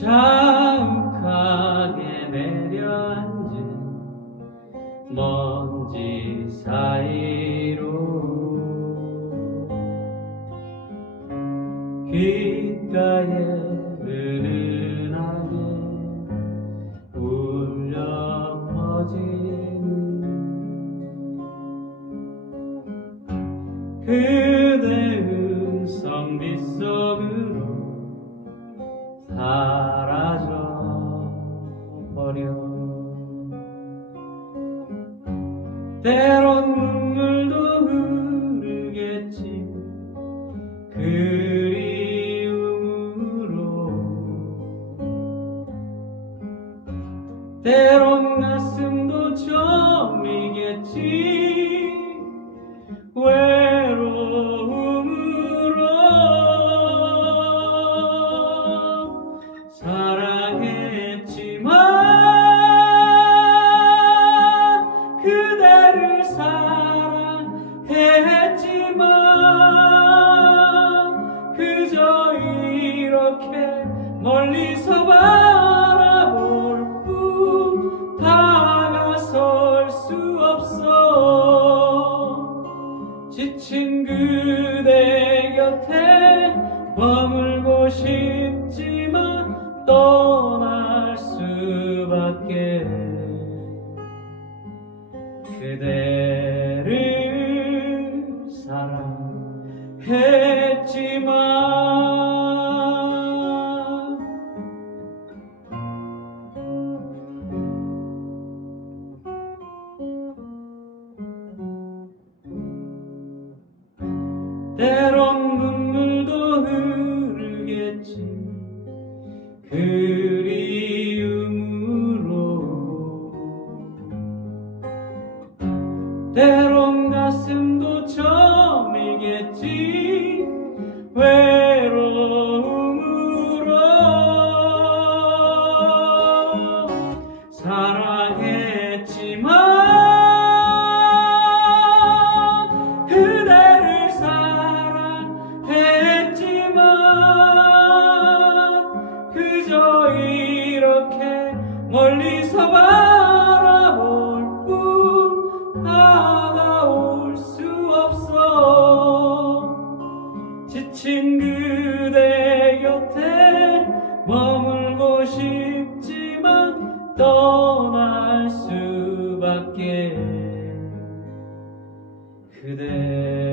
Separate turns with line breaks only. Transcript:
자욱하게 내려앉은 먼지 사이로 귓가에 은은하게 울려 퍼지는 그대 음성 빗속으로 사라져 버려. 때론 눈물도 흐르겠지. 그리움으로. 때론 가슴도 저미겠지 멀리서 바라볼 뿐 다가설 수 없어. 지친 그대 곁에 머물고 싶지만 떠날 수밖에 그대를 사랑했 때론 눈물도 흐르겠지. 그리움으로 때론 가슴도 저미겠지. 외 멀리서 바라볼 뿐 다가올 수 없어. 지친 그대 곁에 머물고 싶지만 떠날 수밖에. 그대